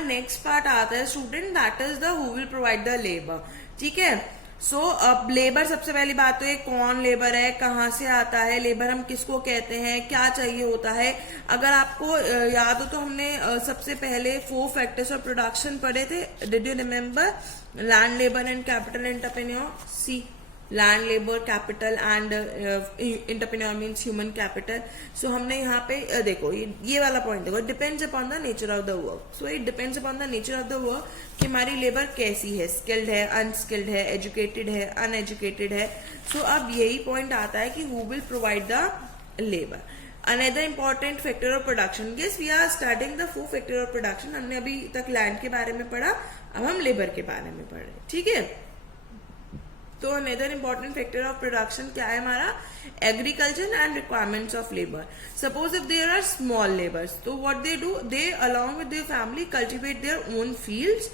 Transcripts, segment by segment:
Next part आता है student, that is the who will provide the labour. ठीक है, सो अब लेबर, सबसे पहली बात तो ये कौन लेबर है, कहाँ से आता है लेबर, हम किसको कहते हैं, क्या चाहिए होता है। अगर आपको याद हो तो हमने सबसे पहले 4 फैक्टर्स ऑफ प्रोडक्शन पढ़े थे। Did you remember? Land, labour and capital entrepreneur. See, land, labour, capital and entrepreneur means human capital. So हमने यहाँ पे देखो ये वाला पॉइंट देखो, depends upon the nature of the work. So it depends upon the nature of the work कि हमारी labour कैसी है, स्किल्ड है, अनस्किल्ड है, एजुकेटेड है, अनएजुकेटेड है। सो अब यही पॉइंट आता है कि who will provide the labour. Another important factor of production, yes we are starting the 4 factor of production. हमने अभी तक लैंड के बारे में पढ़ा, अब हम लेबर के बारे में पढ़ रहे हैं। ठीक है, तो another important factor of production क्या है हमारा? Agriculture and requirements of labour. Suppose if there are small labours, तो what they do, they along with their family cultivate their own fields.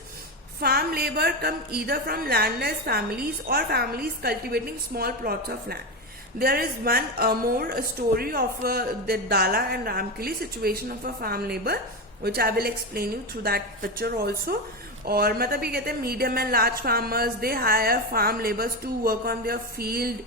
Farm labour come either from landless families और families cultivating small plots of land. There is one more story of the Dala and Ramkali situation of a farm labor, which I will explain you through that picture also. और मतलब ये कहते हैं medium and large farmers they hire farm labours to work on their field.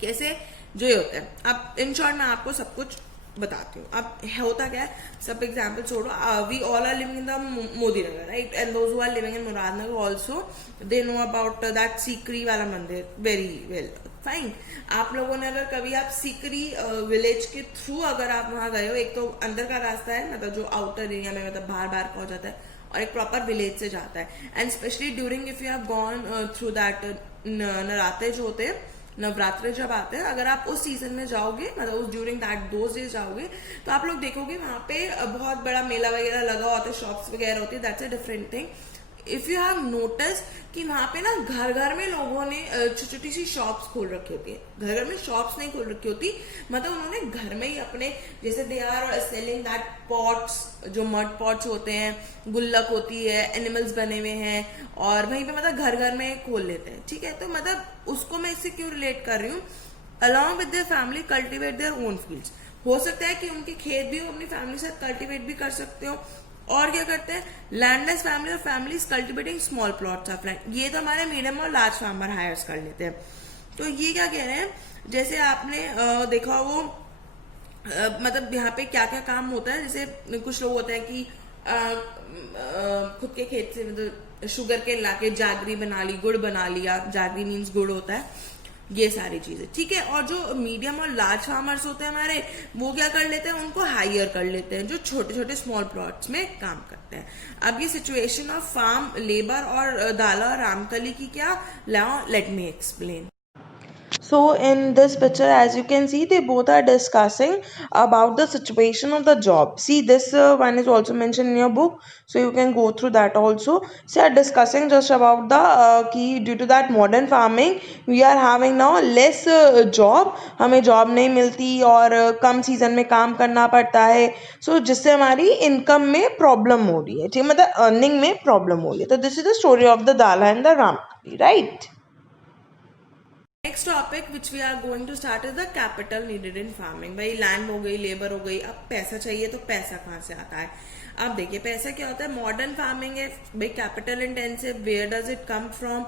कैसे जो ये होता है, अब इन शॉर्ट मैं आपको सब कुछ बताती हूँ। अब होता क्या है, सब एग्जाम्पल छोड़ो, we all are living in the Modinagar, right, and those who are living in Muradnagar also they know about that Sikri वाला मंदिर वेरी वेल, फाइन। आप लोगों ने अगर कभी आप सीकरी विलेज के थ्रू अगर आप वहां गए हो, एक तो अंदर का रास्ता है, मतलब जो आउटर एरिया में मतलब बाहर बाहर पहुंच जाता है, और एक प्रॉपर विलेज से जाता है। And specially during if you have gone through that नवरात्रे जो होते हैं, नवरात्रे जब आते हैं, अगर आप उस सीजन में जाओगे, मतलब उस ड्यूरिंग दैट दोज डेज जाओगे, तो आप लोग देखोगे वहां पे बहुत बड़ा मेला वगैरह लगा होता है, शॉप्स वगैरह होती है, that's a different thing. If you have notice कि वहां पे ना घर घर में लोगों ने छोटी छोटी सी शॉप्स खोल रखी होती है। घर घर में शॉप्स नहीं खोल रखी होती, मतलब उन्होंने घर में ही अपने, जैसे they are selling that pots, जो मड पॉट्स होते हैं, गुल्लक होती है, एनिमल्स बने हुए हैं, और वहीं पे मतलब घर घर में खोल लेते हैं। ठीक है, तो मतलब उसको मैं इससे क्यों रिलेट कर रही हूँ, along with their family cultivate their own fields. हो सकता है कि उनके खेत भी हो, अपनी फैमिली के साथ कल्टिवेट भी कर सकते हो। और क्या करते हैं, लैंडलेस फैमिली और families cultivating small plots of land, ये तो हमारे मीडियम और लार्ज फार्मर हायर्स कर लेते हैं। तो ये क्या कह रहे हैं, जैसे आपने देखा वो मतलब यहाँ पे क्या क्या काम होता है, जैसे कुछ लोग होते हैं कि खुद के खेत से मतलब शुगर के लाके जागरी बना ली, गुड़ बना लिया, जागरी मीन्स गुड़ होता है, ये सारी चीजें। ठीक है, और जो मीडियम और लार्ज फार्मर्स होते हैं हमारे, वो क्या कर लेते हैं, उनको हायर कर लेते हैं, जो छोटे छोटे स्मॉल प्लॉट्स में काम करते हैं। अब ये सिचुएशन ऑफ फार्म लेबर और दाला और रामकली की क्या, let me explain. So in this picture, as you can see, they both are discussing about the situation of the job. See, this one is also mentioned in your book, so you can go through that also. So are discussing just about the key, due to that modern farming we are having now less job, हमें job नहीं मिलती और कम season में काम करना पड़ता है, so जिससे हमारी income में problem हो रही है, ठीक, मतलब earning में problem हो रही है। तो this is the story of the Dala and the Ramkali, right? Next topic which we are going to start is the capital needed in farming. भाई लैंड हो गई, लेबर हो गई, अब पैसा चाहिए, तो पैसा कहाँ से आता है? अब देखिए पैसा क्या होता है, मॉडर्न फार्मिंग है भाई capital intensive, where does it come from?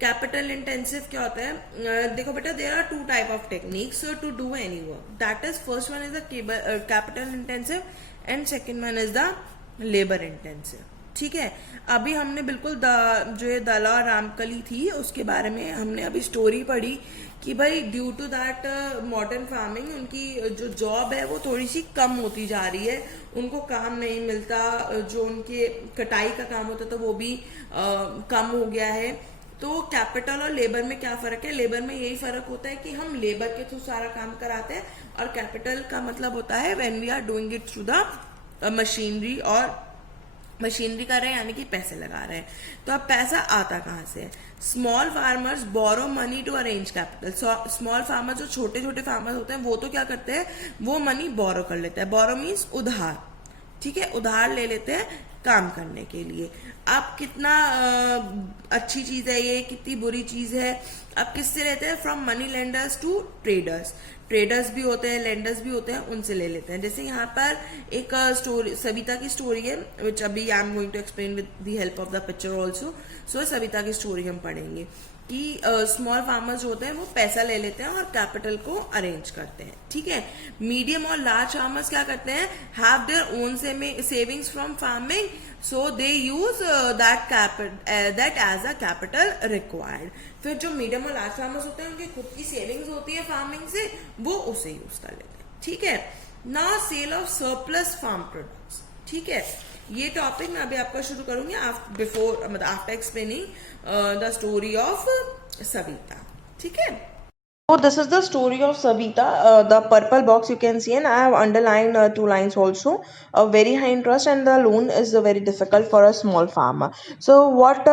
Capital intensive क्या होता है, देखो बेटा, there are 2 type of techniques to do any work, that is first one is the capital intensive and second one is the labour intensive. ठीक है, अभी हमने बिल्कुल जो ये दला और रामकली थी उसके बारे में हमने अभी स्टोरी पढ़ी कि भाई due to that modern farming उनकी जो जॉब है वो थोड़ी सी कम होती जा रही है, उनको काम नहीं मिलता, जो उनके कटाई का काम होता था वो भी कम हो गया है। तो कैपिटल और लेबर में क्या फर्क है? लेबर में यही फर्क होता है कि हम लेबर के थ्रू सारा काम कराते हैं, और कैपिटल का मतलब होता है when we are doing it through the machinery, और मशीनरी कर रहे हैं यानी कि पैसे लगा रहे हैं। तो अब पैसा आता कहाँ से है? Small farmers borrow money to arrange capital. Small farmer जो छोटे छोटे फार्मर्स होते हैं वो तो क्या करते हैं, वो मनी बोरो कर लेते हैं। बोरो मीन्स उधार, ठीक है, उधार ले लेते हैं काम करने के लिए। अब कितना अच्छी चीज है ये, कितनी बुरी चीज है। अब किससे लेते हैं? From money lenders to traders. Traders भी होते हैं, लेंडर्स भी होते हैं, उनसे ले लेते हैं। जैसे यहाँ पर एक स्टोरी, सविता की स्टोरी है, विच अभी I am going to explain with the help of the picture also. So Savita की स्टोरी हम पढ़ेंगे कि स्मॉल फार्मर्स होते हैं वो पैसा ले लेते हैं और कैपिटल को अरेंज करते हैं, ठीक है। मीडियम और लार्ज फार्मर्स क्या करते हैं, have their own savings from farming, so they use that as a capital required. फिर जो मीडियम और लार्ज फार्मर्स होते हैं उनकी खुद की सेविंग्स होती है फार्मिंग से, वो उसे यूज कर लेते हैं, ठीक है। Now sale of surplus farm products, ठीक है। ये टॉपिक मैं अभी आपका शुरू करूंगी after explaining the story of Savita, ठीक है। So this is the story of Savita. The purple box you can see, and I have underlined 2 lines also. A very high interest, and the loan is very difficult for a small farmer. So what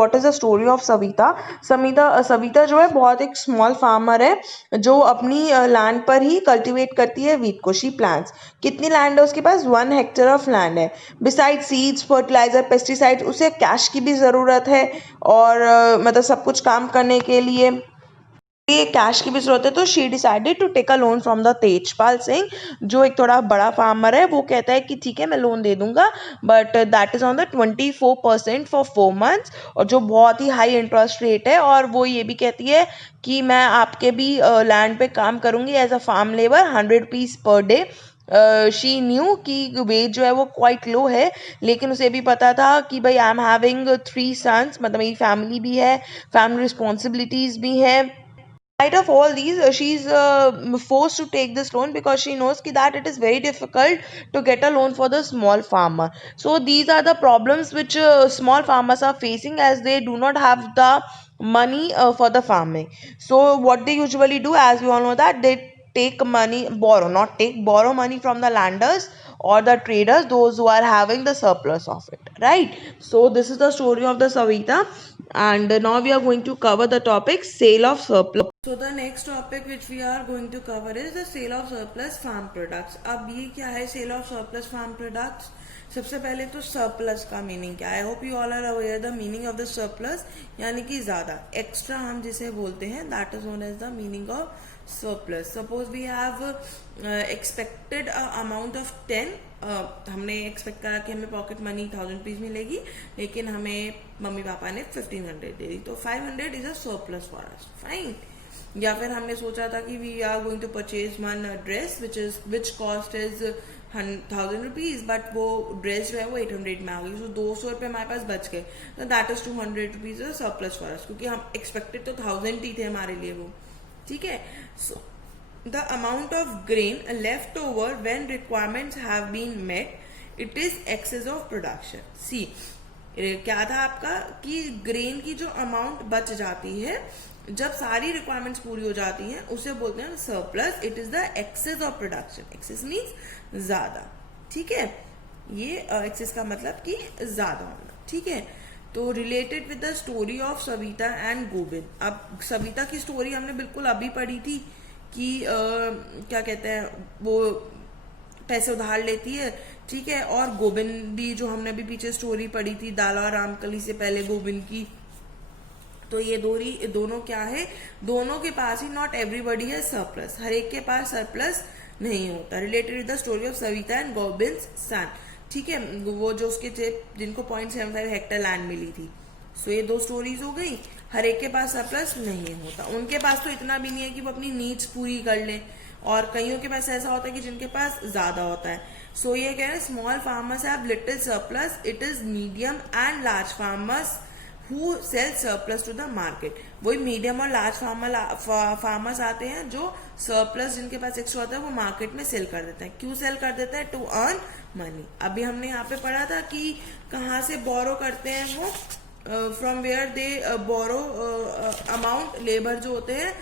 what is the story of Savita? Savita जो है बहुत एक small farmer है जो अपनी land पर ही cultivate करती है wheat को। She plants, कितनी land है उसके पास, 1 hectare of land है। Besides seeds, fertilizer, pesticides, उसे cash की भी ज़रूरत है और मतलब सब कुछ काम करने के लिए ये कैश की भी जरूरत है। तो she decided to take a loan from the Tejpal Singh, जो एक थोड़ा बड़ा फार्मर है। वो कहता है कि ठीक है मैं लोन दे दूंगा, but that is on the 24% for 4 months, और जो बहुत ही हाई इंटरेस्ट रेट है। और वो ये भी कहती है कि मैं आपके भी लैंड पे काम करूंगी as a farm labour, 100 rupees per day. She knew कि वेज जो है वो क्वाइट लो है, लेकिन उसे भी पता था कि भाई आई एम हैविंग 3 sons, मतलब मेरी फैमिली भी है, फैमिली रिस्पॉन्सिबिलिटीज भी है। Spite of all these, she's forced to take this loan because she knows that it is very difficult to get a loan for the small farmer. So these are the problems which small farmers are facing, as they do not have the money for the farming. So what they usually do, as we all know, that they borrow money from the landers or the traders, those who are having the surplus of it, right? So this is the story of the Savita, and now we are going to cover the topic sale of surplus. So the next topic which we are going to cover is the sale of surplus farm products. अब ये क्या है sale of surplus farm products? सबसे पहले तो surplus का meaning क्या है? I hope you all are aware the meaning of the surplus, यानी कि ज्यादा, एक्स्ट्रा हम जिसे बोलते हैं, that is known as the meaning of surplus. Suppose we have expected a amount of 10, हमने एक्सपेक्ट करा कि हमें पॉकेट मनी 1000 रुपीज मिलेगी, लेकिन हमें मम्मी पापा ने 1500 दे दी, तो 500 is a surplus for us, fine. या फिर हमने सोचा था कि we are going to purchase one dress which cost is 1000 rupees, but वो ड्रेस जो है वो 800 में आ गई, तो 200 रुपये हमारे पास बच गए, तो that is 200 rupees surplus for अस, क्योंकि हम एक्सपेक्टेड तो 1000 ही थे हमारे लिए वो, ठीक है। सो the amount of grain left over when requirements have been met, it is excess of production. See, क्या था आपका कि ग्रेन की जो अमाउंट बच जाती है जब सारी रिक्वायरमेंट्स पूरी हो जाती हैं, उसे बोलते हैं surplus. It is the excess of production. Excess means ज्यादा, ठीक है। ये एक्सेस का मतलब कि ज्यादा होना, ठीक है। तो related with the story of Savita and Govind. अब सविता की स्टोरी हमने बिल्कुल अभी पढ़ी थी कि क्या कहते हैं, वो पैसे उधार लेती है, ठीक है। और गोविंद भी, जो हमने अभी पीछे स्टोरी पढ़ी थी दाला और रामकली से पहले गोविंद की, तो ये दोनों क्या है, दोनों के पास ही नॉट एवरीबडी है सरप्लस, हर एक के पास सरप्लस नहीं होता। Related with the story of Savita and Govind son, ठीक है। वो जो उसके थे जिनको 0.75 हेक्टर लैंड मिली थी। सो ये 2 स्टोरीज हो गई। हर एक के पास सरप्लस नहीं होता, उनके पास तो इतना भी नहीं है कि वो अपनी नीड्स पूरी कर लें, और कईयों के पास ऐसा होता है कि जिनके पास ज्यादा होता है। सो ये कह रहे हैं small farmers have little surplus, it is medium and large farmers who sell surplus to the market. वही मीडियम और लार्ज फार्मर्स आते हैं जो सरप्लस जिनके पास एक्स्ट्रा होता है वो मार्केट में सेल कर देते हैं। क्यों सेल कर देते हैं? To earn money. अभी हमने यहाँ पे पढ़ा था कि कहाँ से बोरो करते हैं वो, from where they borrow amount, labour जो होते हैं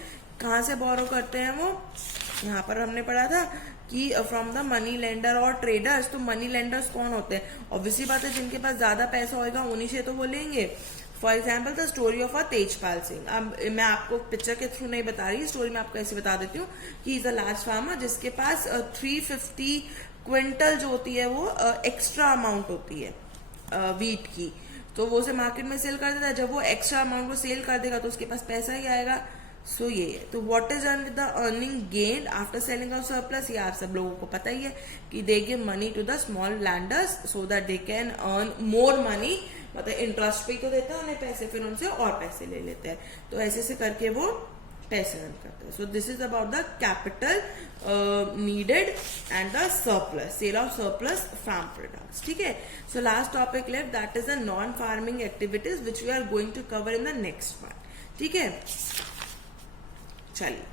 कहाँ से बोरो करते हैं वो, यहाँ पर हमने पढ़ा था कि फ्रॉम द मनी लेंडर और ट्रेडर्स। तो मनी लेंडर्स कौन होते हैं? ऑब्वियसली बात है जिनके पास ज्यादा पैसा होगा उन्हीं से तो वो लेंगे। For example the story of a Tejpal Singh. अब मैं आपको पिक्चर के थ्रू नहीं बता रही, स्टोरी में आपको ऐसे बता देती हूँ कि इज अ लार्ज फार्मर जिसके पास 350 क्विंटल जो होती है वो एक्स्ट्रा अमाउंट होती है वीट की, तो वो उसे मार्केट में सेल कर देता है। जब वो एक्स्ट्रा अमाउंट को सेल कर देगा तो उसके पास पैसा ही आएगा, सो ये है। तो what is the earning gained after selling of surplus, ये आप सब लोगों को पता ही है कि they give money to the small lenders so that they can earn more money, मतलब इंटरेस्ट पे तो देते हैं उन्हें पैसे, फिर उनसे और पैसे ले लेते हैं, तो ऐसे से करके वो पैसे अर्न करते हैं। So this is about the capital needed and the surplus, sell of surplus farm products, ठीक है। So last topic left, that is the non farming activities which we are going to cover in the next part, ठीक है। चलिए।